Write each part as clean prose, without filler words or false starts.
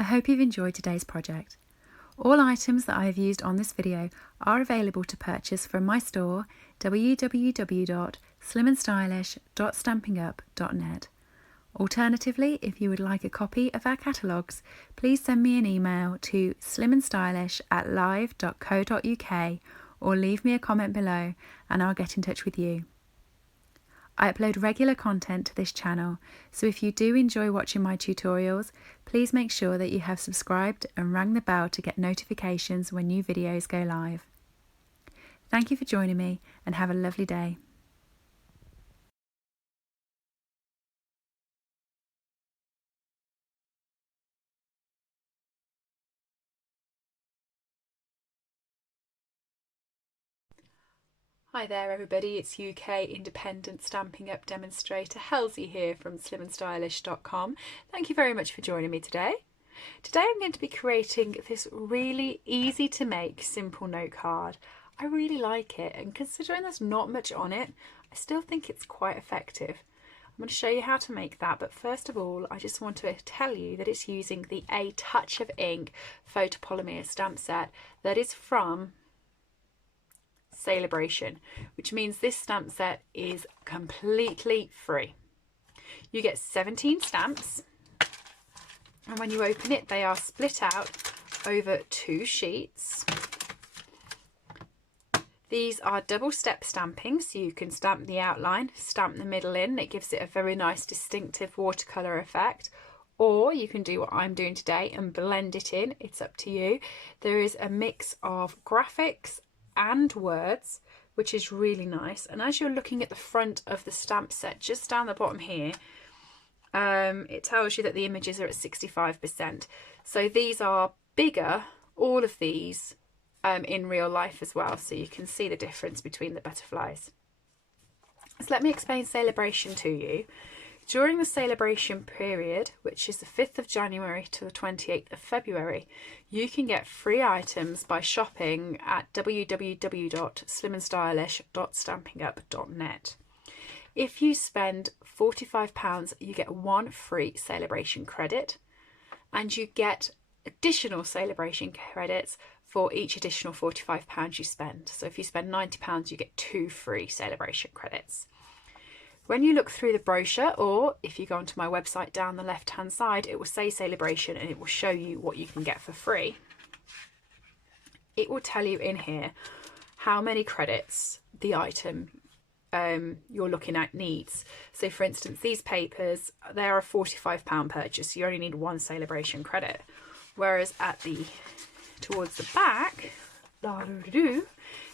I hope you've enjoyed today's project. All items that I have used on this video are available to purchase from my store www.SlimmandStylish.stampinup.net. Alternatively, if you would like a copy of our catalogues, please send me an email to slimandstylish@live.co.uk or leave me a comment below and I'll get in touch with you. I upload regular content to this channel, so if you do enjoy watching my tutorials, please make sure that you have subscribed and rang the bell to get notifications when new videos go live. Thank you for joining me and have a lovely day. Hi there everybody, it's UK independent Stampin' Up demonstrator Halsey here from SlimmandStylish.com. Thank you very much for joining me today. Today I'm going to be creating this really easy to make simple note card. I really like it, and considering there's not much on it, I still think it's quite effective. I'm going to show you how to make that, but first of all I just want to tell you that it's using the A Touch of Ink photopolymer stamp set that is from Sale-a-Bration, which means this stamp set is completely free. You get 17 stamps, and when you open it they are split out over 2 sheets. These are double step stamping, so you can stamp the outline, stamp the middle in. It gives it a very nice distinctive watercolour effect, or you can do what I'm doing today and blend it in. It's up to you. There is a mix of graphics and words, which is really nice. And as you're looking at the front of the stamp set, just down the bottom here, it tells you that the images are at 65%. So these are bigger, all of these, in real life as well, so you can see the difference between the butterflies. So let me explain Sale-a-Bration to you. During the Sale-a-Bration period, which is the 5th of January to the 28th of February, you can get free items by shopping at www.SlimmandStylish.stampinup.net. If you spend £45, you get 1 free Sale-a-Bration credit, and you get additional Sale-a-Bration credits for each additional £45 you spend. So if you spend £90, you get 2 free Sale-a-Bration credits. When you look through the brochure, or if you go onto my website down the left hand side, it will say Sale-a-Bration and it will show you what you can get for free. It will tell you in here how many credits the item you're looking at needs. So for instance, these papers, they're a £45 purchase, so you only need 1 Sale-a-Bration credit. Whereas towards the back,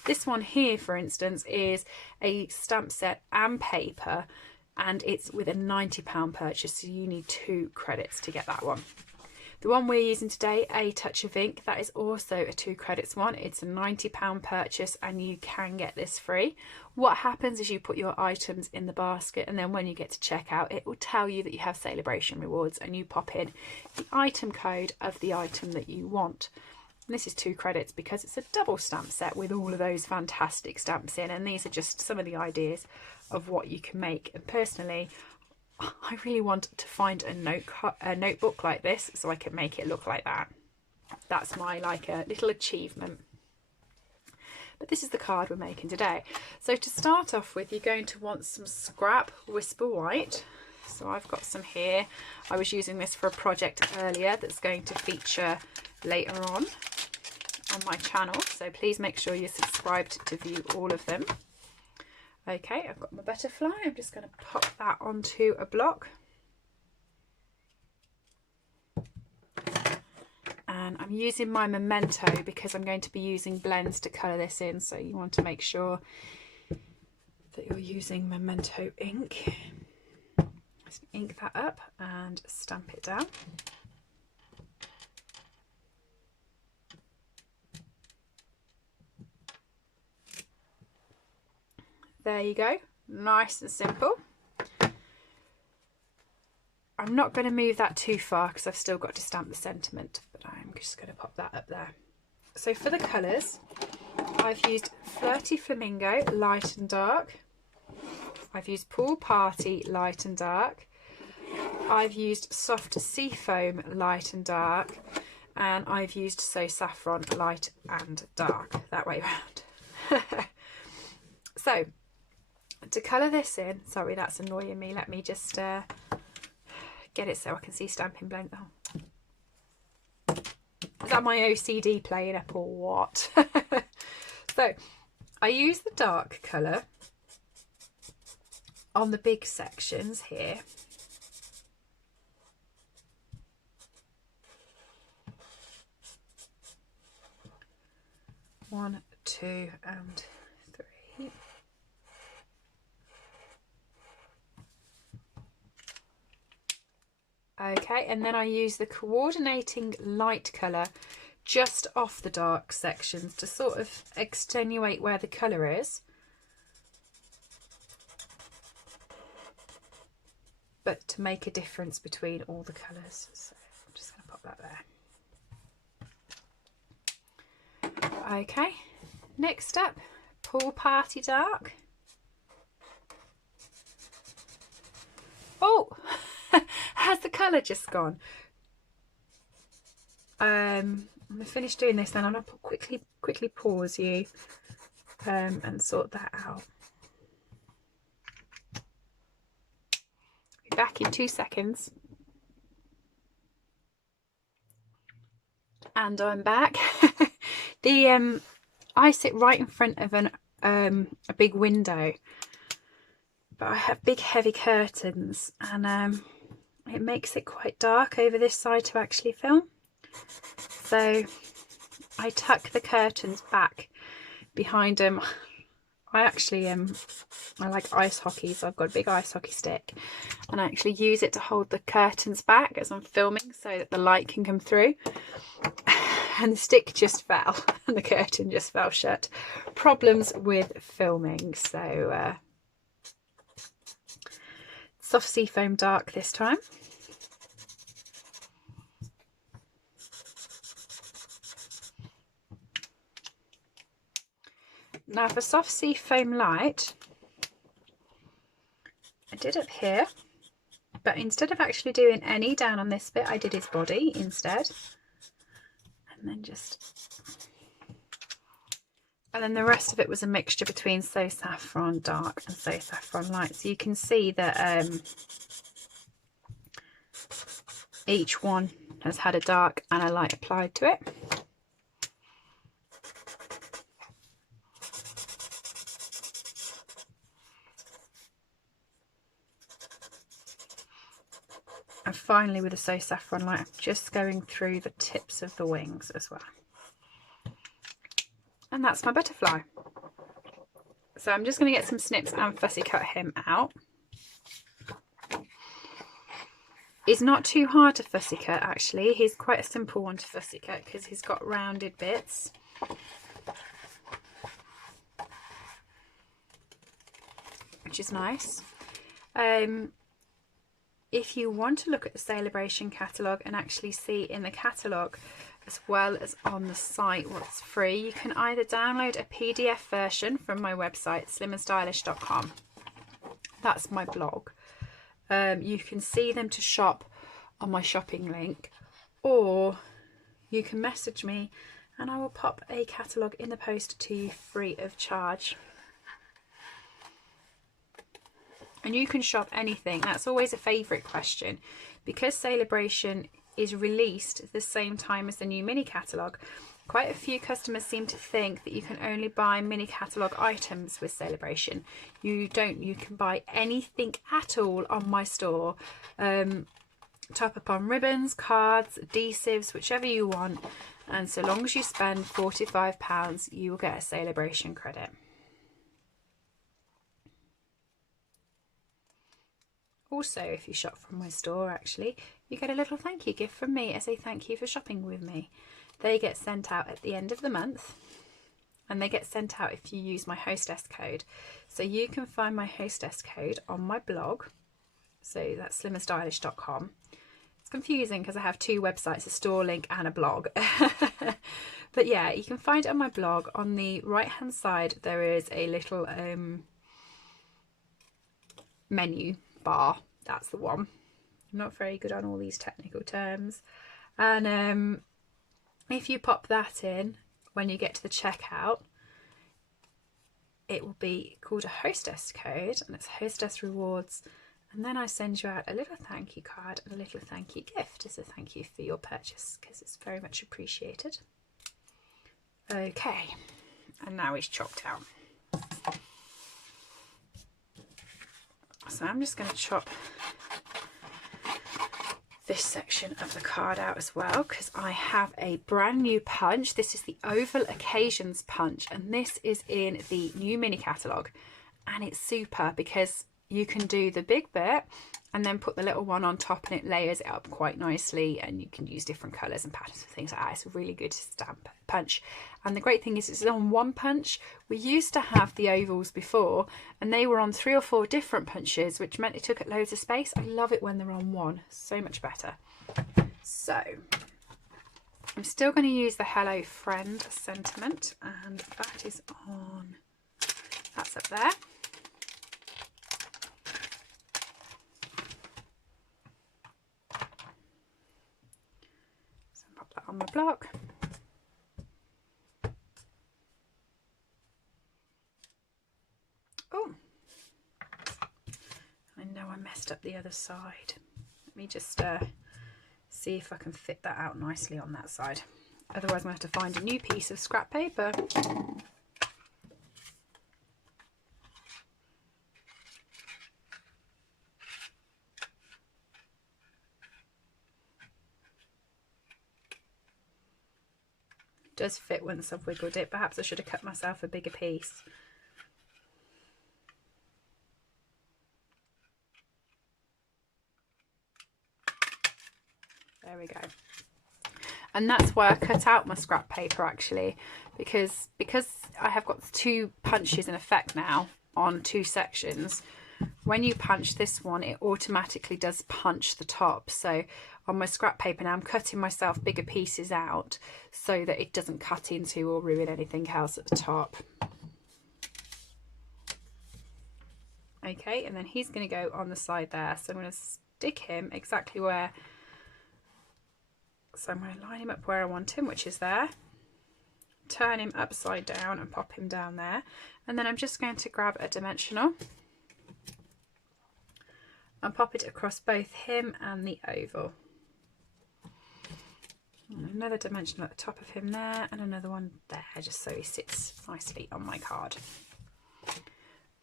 this one here, for instance, is a stamp set and paper, and it's with a £90 purchase, so you need 2 credits to get that one. The one we're using today, A Touch of Ink, that is also a 2 credits one. It's a £90 purchase and you can get this free. What happens is you put your items in the basket, and then when you get to checkout, it will tell you that you have Sale-a-Bration rewards, and you pop in the item code of the item that you want. And this is 2 credits because it's a double stamp set with all of those fantastic stamps in, and these are just some of the ideas of what you can make. And personally, I really want to find a notebook like this so I can make it look like that. That's my a little achievement. But this is the card we're making today. So to start off with, you're going to want some scrap Whisper White. So I've got some here. I was using this for a project earlier that's going to feature later on my channel, so please make sure you're subscribed to view all of them. Okay, I've got my butterfly. I'm just going to pop that onto a block, and I'm using my Memento because I'm going to be using blends to colour this in, so you want to make sure that you're using Memento ink. Just ink that up and stamp it down. There you go, nice and simple. I'm not going to move that too far because I've still got to stamp the sentiment, but I'm just going to pop that up there. So for the colours, I've used Flirty Flamingo, light and dark. I've used Pool Party, light and dark. I've used Soft Seafoam Light and Dark, and I've used So Saffron Light and Dark, that way round. So, to colour this in, sorry that's annoying me, let me just get it so I can see Stampin' Blend. Oh. Is that my OCD playing up or what? So, I use the dark colour on the big sections here. One, two, and three. Okay, and then I use the coordinating light colour just off the dark sections to sort of extenuate where the colour is. But to make a difference between all the colours. So I'm just going to pop that there. Okay, next up, Pool Party Dark. Oh, has the colour just gone? I'm going to finish doing this then. I'm going to quickly pause you and sort that out. Be back in 2 seconds. And I'm back. I sit right in front of a big window, but I have big heavy curtains, and it makes it quite dark over this side to actually film. So I tuck the curtains back behind them. I actually I like ice hockey, so I've got a big ice hockey stick, and I actually use it to hold the curtains back as I'm filming so that the light can come through. And the stick just fell and the curtain just fell shut. Problems with filming. So Soft Seafoam Dark this time. Now for Soft Seafoam Light, I did up here, but instead of actually doing any down on this bit, I did his body instead. And then the rest of it was a mixture between So Saffron Dark and So Saffron Light. So you can see that each one has had a dark and a light applied to it. And finally with the So Saffron Light, I'm just going through the tips of the wings as well. And that's my butterfly. So I'm just going to get some snips and fussy cut him out. He's not too hard to fussy cut actually. He's quite a simple one to fussy cut because he's got rounded bits. Which is nice. If you want to look at the Sale-a-Bration catalogue and actually see in the catalogue as well as on the site what's free, you can either download a PDF version from my website SlimmandStylish.com. That's my blog. You can see them to shop on my shopping link, or you can message me and I will pop a catalogue in the post to you free of charge. And you can shop anything. That's always a favourite question. Because Sale-a-Bration is released at the same time as the new mini catalogue, quite a few customers seem to think that you can only buy mini catalogue items with Sale-a-Bration. You don't. You can buy anything at all on my store. Top up on ribbons, cards, adhesives, whichever you want. And so long as you spend £45, you will get a Sale-a-Bration credit. Also, if you shop from my store, actually, you get a little thank you gift from me as a thank you for shopping with me. They get sent out at the end of the month, and they get sent out if you use my hostess code. So you can find my hostess code on my blog. So that's SlimmandStylish.com. It's confusing because I have two websites, a store link and a blog. But yeah, you can find it on my blog. On the right hand side, there is a little menu bar. That's the one. I'm not very good on all these technical terms. And if you pop that in when you get to the checkout, it will be called a hostess code, and it's hostess rewards. And then I send you out a little thank you card and a little thank you gift as a thank you for your purchase, because it's very much appreciated. Okay, and now it's chopped out. So I'm just going to chop this section of the card out as well, because I have a brand new punch. This is the Oval Occasions punch, and this is in the new mini catalogue, and it's super because you can do the big bit and then put the little one on top, and it layers it up quite nicely, and you can use different colours and patterns and things like that. It's a really good stamp punch, and the great thing is it's on one punch. We used to have the ovals before, and they were on 3 or 4 different punches, which meant it took up loads of space. I love it when they're on one, so much better. So I'm still going to use the Hello Friend sentiment, and that is on, that's up there. On my block. Oh, I know I messed up the other side. Let me just see if I can fit that out nicely on that side. Otherwise I'm going to have to find a new piece of scrap paper. Does fit once I've wiggled it. Perhaps I should have cut myself a bigger piece. There we go. And that's why I cut out my scrap paper, actually, because I have got 2 punches in effect now on 2 sections. When you punch this one, it automatically does punch the top. So on my scrap paper now, I'm cutting myself bigger pieces out so that it doesn't cut into or ruin anything else at the top. Okay, and then he's going to go on the side there. So I'm going to stick him exactly where, so I'm going to line him up where I want him, which is there. Turn him upside down and pop him down there. And then I'm just going to grab a dimensional and pop it across both him and the oval. And another dimensional at the top of him there, and another one there, just so he sits nicely on my card.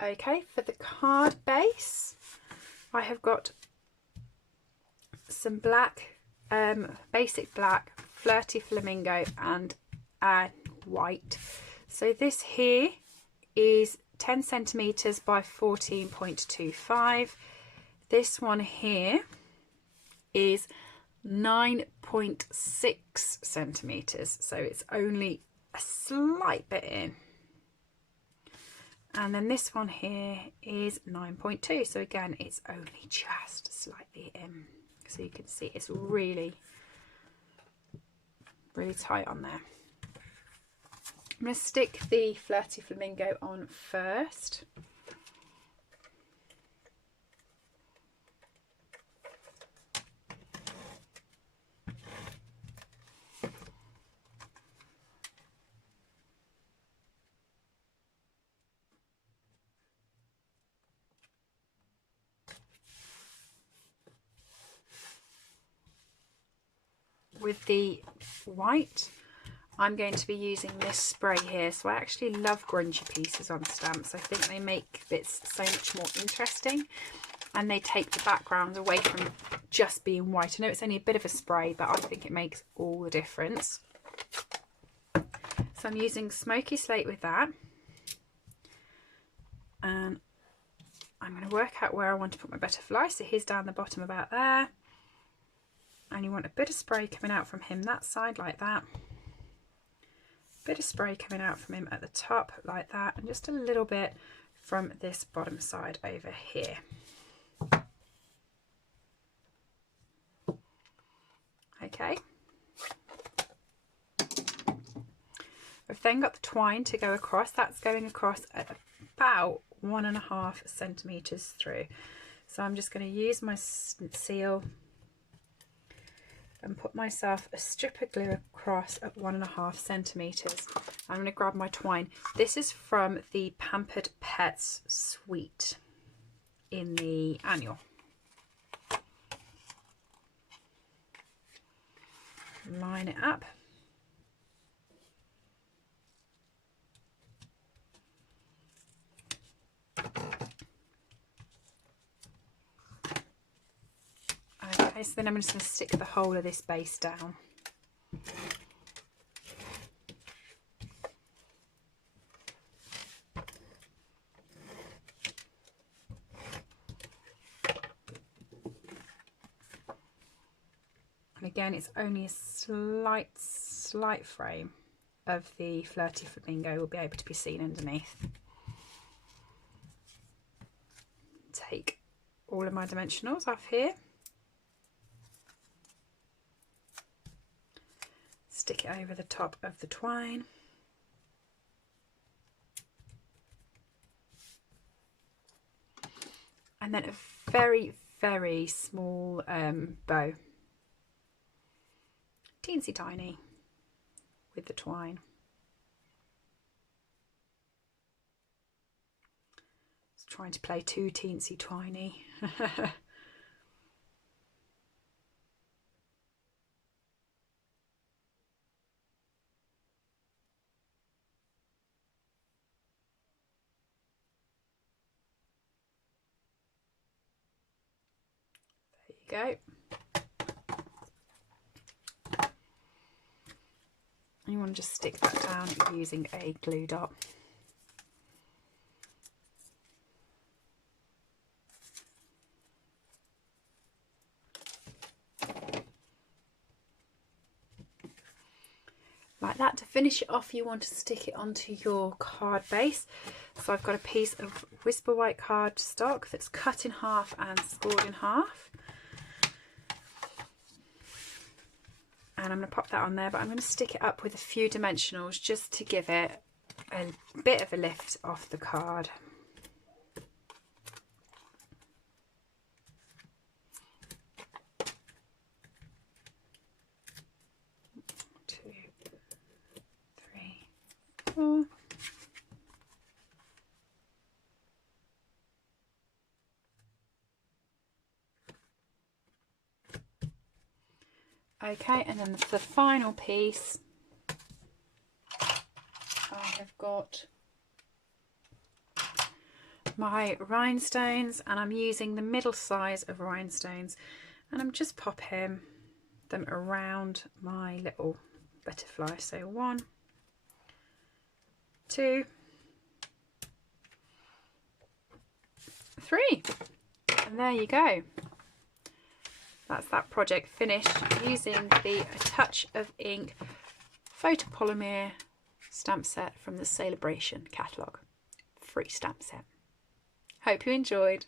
Okay, for the card base, I have got some black, basic black, flirty flamingo, and white. So this here is 10 centimeters by 14.25. This one here is 9.6 centimeters, so it's only a slight bit in. And then this one here is 9.2, so again it's only just slightly in. So you can see it's really tight on there. I'm going to stick the flirty flamingo on first. With the white, I'm going to be using this spray here. So I actually love grungy pieces on stamps. I think they make bits so much more interesting, and they take the background away from just being white. I know it's only a bit of a spray, but I think it makes all the difference. So I'm using Smoky Slate with that, and I'm going to work out where I want to put my butterfly. So here's down the bottom about there. And you want a bit of spray coming out from him that side like that. Bit of spray coming out from him at the top like that, and just a little bit from this bottom side over here. Okay. I've then got the twine to go across. That's going across at about 1.5 centimeters through. So I'm just going to use my seal and put myself a strip of glue across at 1.5 centimeters. I'm going to grab my twine. This is from the Pampered Pets suite in the annual. Line it up. Okay, so then I'm just going to stick the whole of this base down. And again, it's only a slight frame of the Flirty Flamingo will be able to be seen underneath. Take all of my dimensionals off here. Stick it over the top of the twine. And then a very, very small bow. Teensy tiny with the twine. Just trying to play too teensy tiny. There you go. You want to just stick that down using a glue dot. Like that. To finish it off, you want to stick it onto your card base. So I've got a piece of Whisper White cardstock that's cut in half and scored in half. And I'm going to pop that on there, but I'm going to stick it up with a few dimensionals just to give it a bit of a lift off the card. Two, three, four. Okay, and then the final piece, I have got my rhinestones, and I'm using the middle size of rhinestones, and I'm just popping them around my little butterfly. So 1, 2, 3, and there you go. That's that project finished using the A Touch of Ink photopolymer stamp set from the Sale-a-Bration catalogue. Free stamp set. Hope you enjoyed.